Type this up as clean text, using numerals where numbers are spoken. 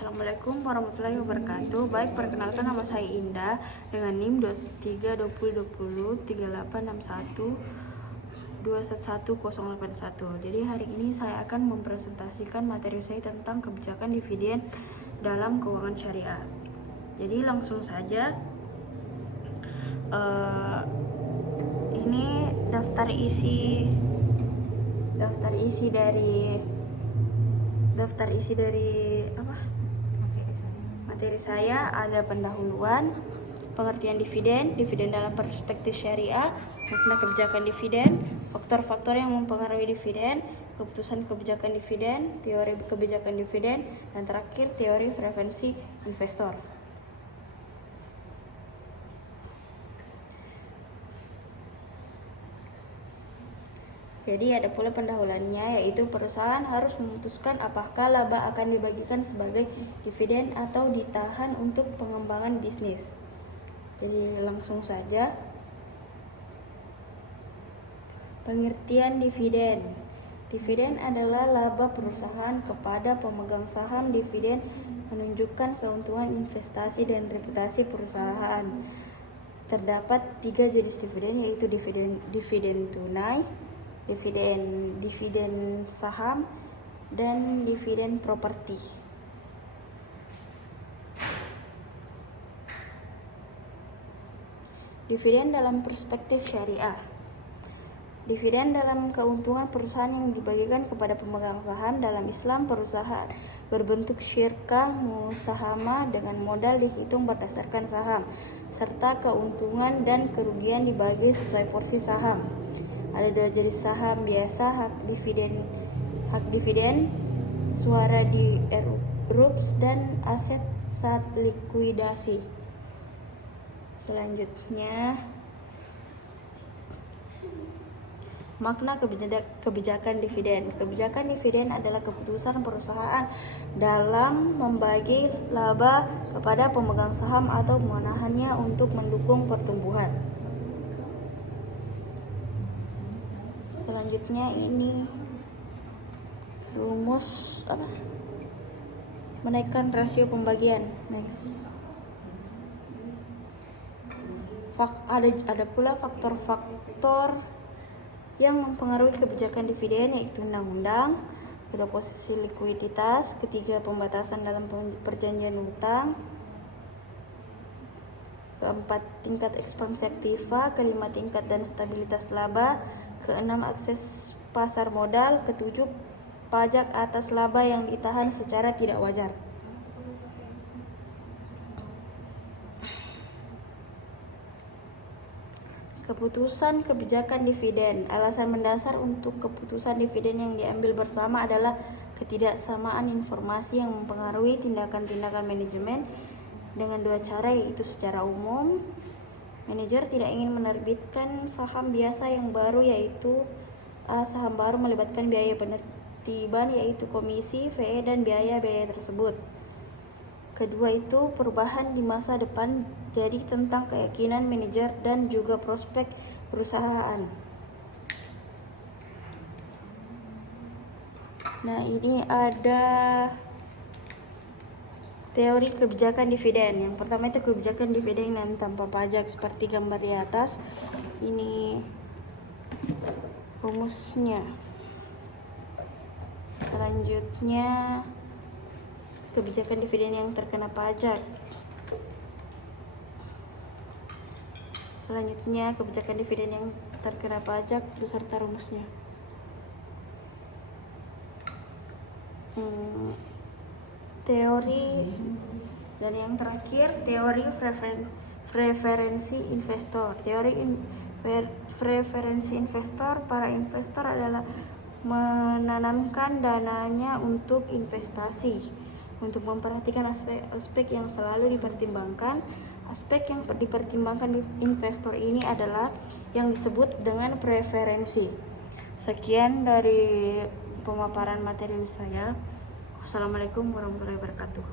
Assalamualaikum warahmatullahi wabarakatuh. Baik, perkenalkan nama saya Indah dengan NIM 2320203861211081. Jadi hari ini saya akan mempresentasikan materi saya tentang kebijakan dividen dalam keuangan syariah. Jadi langsung saja, ini daftar isi dari materi saya. Ada pendahuluan, pengertian dividen dalam perspektif syariah, makna kebijakan dividen, faktor-faktor yang mempengaruhi dividen, keputusan kebijakan dividen, teori kebijakan dividen, dan terakhir teori preferensi investor. Jadi ada pula pendahuluannya, yaitu perusahaan harus memutuskan apakah laba akan dibagikan sebagai dividen atau ditahan untuk pengembangan bisnis. Jadi langsung saja, pengertian dividen. Dividen adalah laba perusahaan kepada pemegang saham. Dividen menunjukkan keuntungan investasi dan reputasi perusahaan. Terdapat 3 jenis dividen, yaitu dividen tunai, dividen saham, dan dividen properti. Dividen dalam perspektif syariah. Dividen dalam keuntungan perusahaan yang dibagikan kepada pemegang saham. Dalam Islam, perusahaan berbentuk syirkah musahamah dengan modal dihitung berdasarkan saham, serta keuntungan dan kerugian dibagi sesuai porsi saham. Ada 2 jenis saham biasa, hak dividen, suara di erupsi, dan aset saat likuidasi. Selanjutnya, makna kebijakan dividen. Kebijakan dividen adalah keputusan perusahaan dalam membagi laba kepada pemegang saham atau menahannya untuk mendukung pertumbuhan. Selanjutnya ini rumus menaikkan rasio pembagian. Next. Ada pula faktor-faktor yang mempengaruhi kebijakan dividen, yaitu undang-undang. Kedua, posisi likuiditas. Ketiga, pembatasan dalam perjanjian utang. Keempat, tingkat ekspansi aktiva. Kelima, tingkat dan stabilitas laba. Keenam, akses pasar modal. Ketujuh, pajak atas laba yang ditahan secara tidak wajar. Keputusan kebijakan dividen. Alasan mendasar untuk keputusan dividen yang diambil bersama adalah ketidaksamaan informasi yang mempengaruhi tindakan-tindakan manajemen dengan 2 cara, yaitu secara umum, manajer tidak ingin menerbitkan saham biasa yang baru, yaitu saham baru melibatkan biaya penertiban, yaitu komisi, VE, dan biaya-biaya tersebut. Kedua itu perubahan di masa depan, jadi tentang keyakinan manajer dan juga prospek perusahaan. Nah, ini ada teori kebijakan dividen. Yang pertama itu kebijakan dividen yang tanpa pajak, seperti gambar di atas. Ini rumusnya. Selanjutnya, kebijakan dividen yang terkena pajak. Selanjutnya, kebijakan dividen yang terkena pajak beserta rumusnya. Teori, dan yang terakhir teori preferensi investor. Teori preferensi investor. Para investor adalah menanamkan dananya untuk investasi. Untuk memperhatikan aspek yang selalu dipertimbangkan. Aspek yang dipertimbangkan investor ini adalah yang disebut dengan preferensi. Sekian dari pemaparan materi saya. Assalamualaikum warahmatullahi wabarakatuh.